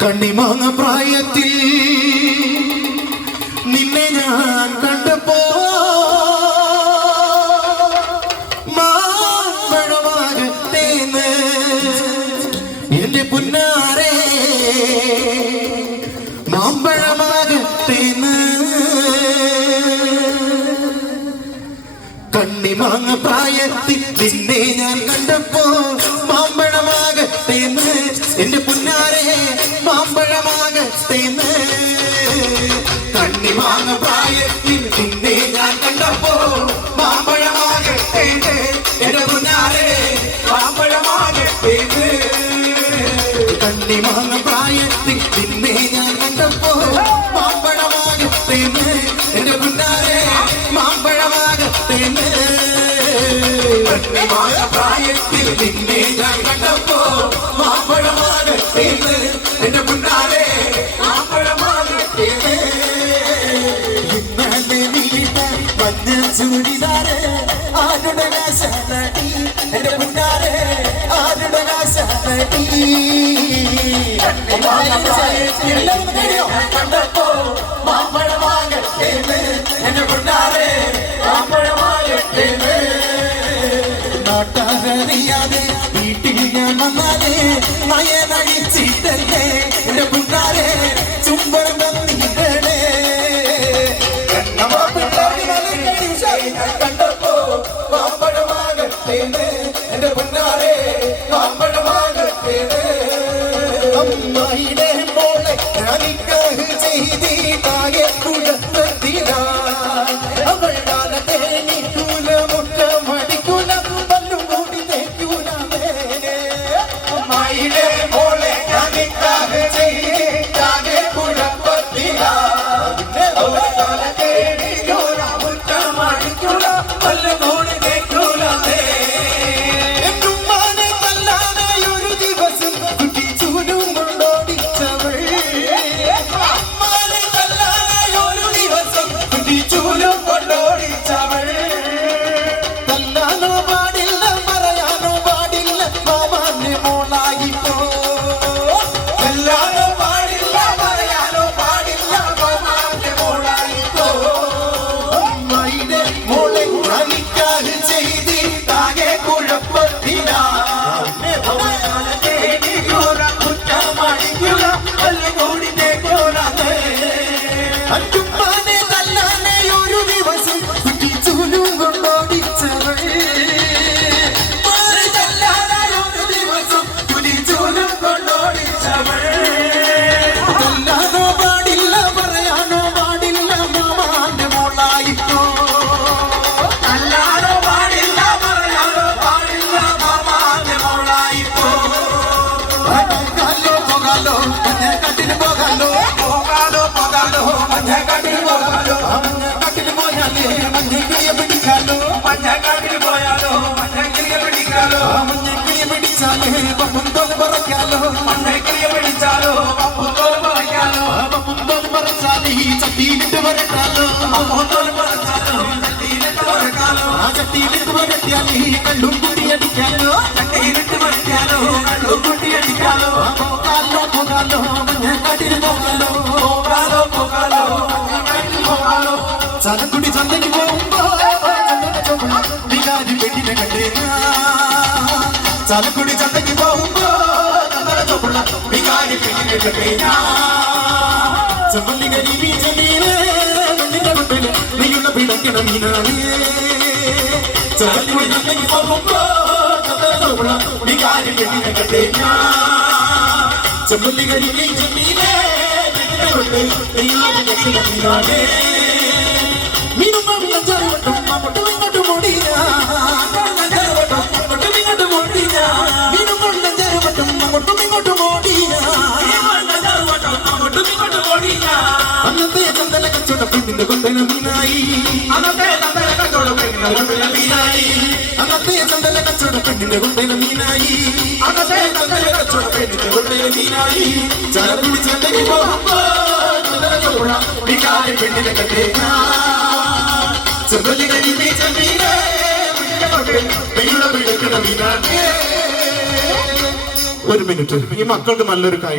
കണ്ണിമാങ്ങ പ്രായത്തിൽ നിന്നെ ഞാൻ കണ്ടപ്പോ മാമ്പഴമാകത്തേന്ന് എന്റെ പുന്നാരെ മാമ്പഴമാകത്തേന്ന് കണ്ണിമാങ്ങ പ്രായത്തിൽ നിന്നെ ഞാൻ കണ്ടപ്പോ മാമ്പഴമാകത്തേന്ന് എന്റെ പുന്നാരെ മാമ്പഴമാകത്തേന്ന് കണ്ണിമാങ്ങ പ്രായത്തിൽ നിന്നെ ഞാൻ കണ്ടപ്പോ മാമ്പഴമാകത്തേന്ന് എന്റെ പുന്നാരെ മാമ്പഴമാകത്തേന്ന് കണ്ണിമാങ്ങ പ്രായത്തിൽ നിന്നെ ഞാൻ കണ്ടപ്പോ മാമ്പഴമാകത്തേന്ന് എന്റെ പുന്നാരെ മാമ്പഴമാകത്തേന്ന് കണ്ണിമാങ്ങ പ്രായത്തിൽ നിന്നെ ഞാൻ കണ്ടപ്പോ മാമ്പഴമാകത്തേന്ന് എന്റെ പുന്നാരെ മാമ്പഴമാകത്തേന്ന് ഇന്നലെ നീട്ട മഞ്ഞ ചൂടിനാരെ ആരുടെ കാശാനടി എന്റെ പുന്നാരെ ആരുടെ കാശാനടി കണ്ടപ്പോ മാമ്പഴമാകത്തേന്ന് എന്റെ പുന്നാരെ മാമ്പഴമാകത്തേന്ന് നാട്ടാരറിയാതെ വീട്ടിൽ ഞാൻ വന്നാലേ നയനടിച്ചിട്ടല്ലേ എന്റെ പുന്നാരെ ചുംബരം തന്നിടണേ കണ്ടപ്പോ മാമ്പഴമാകത്തേന്ന് എന്റെ പുന്നാരെ മാമ്പഴമാകത്തേന്ന് അമ്മായിടെ മോളെ ഞാനിക്കാഹ് ചെയ്തിട്ടാകെ കുഴപ്പത്തിലാ അവൾ കാലത്തെ നിൽക്കൂല മുട്ട മടിക്കൂല പല്ലും കൂടി തേക്കൂല അമ്മായിടെ മോളെ ഞാനിക്കാഹ് ചെയ്തിട്ടാകെ കുഴപ്പത്തിലാ അവൾ കാലത്തെ നിൽക്കൂല മുട്ട മടിക്കൂല പല്ലും കൂടി തേക്കൂല കള്ളും കുട്ടിയടിക്കാലോ ചട്ടയിലിട്ട് മറിക്കാലോ കള്ളും കുട്ടിയടിക്കാലോ പോകാലോ പോകാലോ മഞ്ഞക്കാട്ടിൽ പോകാലോ പോകാലോ പോകാലോ മഞ്ഞക്കാട്ടിൽ പോകാലോ ചലക്കുടി ചന്തയ്ക്ക് പോകുമ്പോ വികാരി പെട്ടിനെ കണ്ടേ ചലക്കുടി ചന്തയ്ക്ക് പോകുമ്പോ വികാരി പെട്ടിനെ കണ്ടേ ചെമ്പല്ലികരി ബീജമീനെ കൊണ്ടില് നീയുള്ള പിടക്കണം മീനാണ് ചലക്കുടി ചന്തയ്ക്ക് പോകുമ്പോ വികാരി പെട്ടിനെ കണ്ടേ ചെമ്പല്ലികരി ബീജമീനെ കൊണ്ട് നീയുള്ള പിടക്കണം മീനാണ് മീനും ചാവട്ടും അങ്ങോട്ടും ഇങ്ങോട്ടും ഓടിയ മീനും കൊണ്ട് ചാവട്ടും അങ്ങോട്ടും ഇങ്ങോട്ടും ഓടിയ അന്നത്തെ ചന്ദന കച്ചവട പെണ്ണിന്റെ കൊണ്ടന മീനായി അന്നത്തെ ചന്ദന കച്ചവട പെണ്ണിന്റെ കൊണ്ടന മീനായി അന്നത്തെ ചന്ദന കച്ചവട പെണ്ണിന്റെ കൊണ്ടന മീനായി അന്നത്തെ ചന്ദന കച്ചവട പെണ്ണിന്റെ കൊണ്ടന മീനായി ചലക്കുടി ചന്തയ്ക്ക് പോകുമ്പോ വികാരി പെണ്ണിനെ കണ്ടേ ചെമ്പല്ലികരി ബീജമീനെ ഒരു മിനിറ്റ് ഈ മക്കൾക്ക് നല്ലൊരു കാര്യം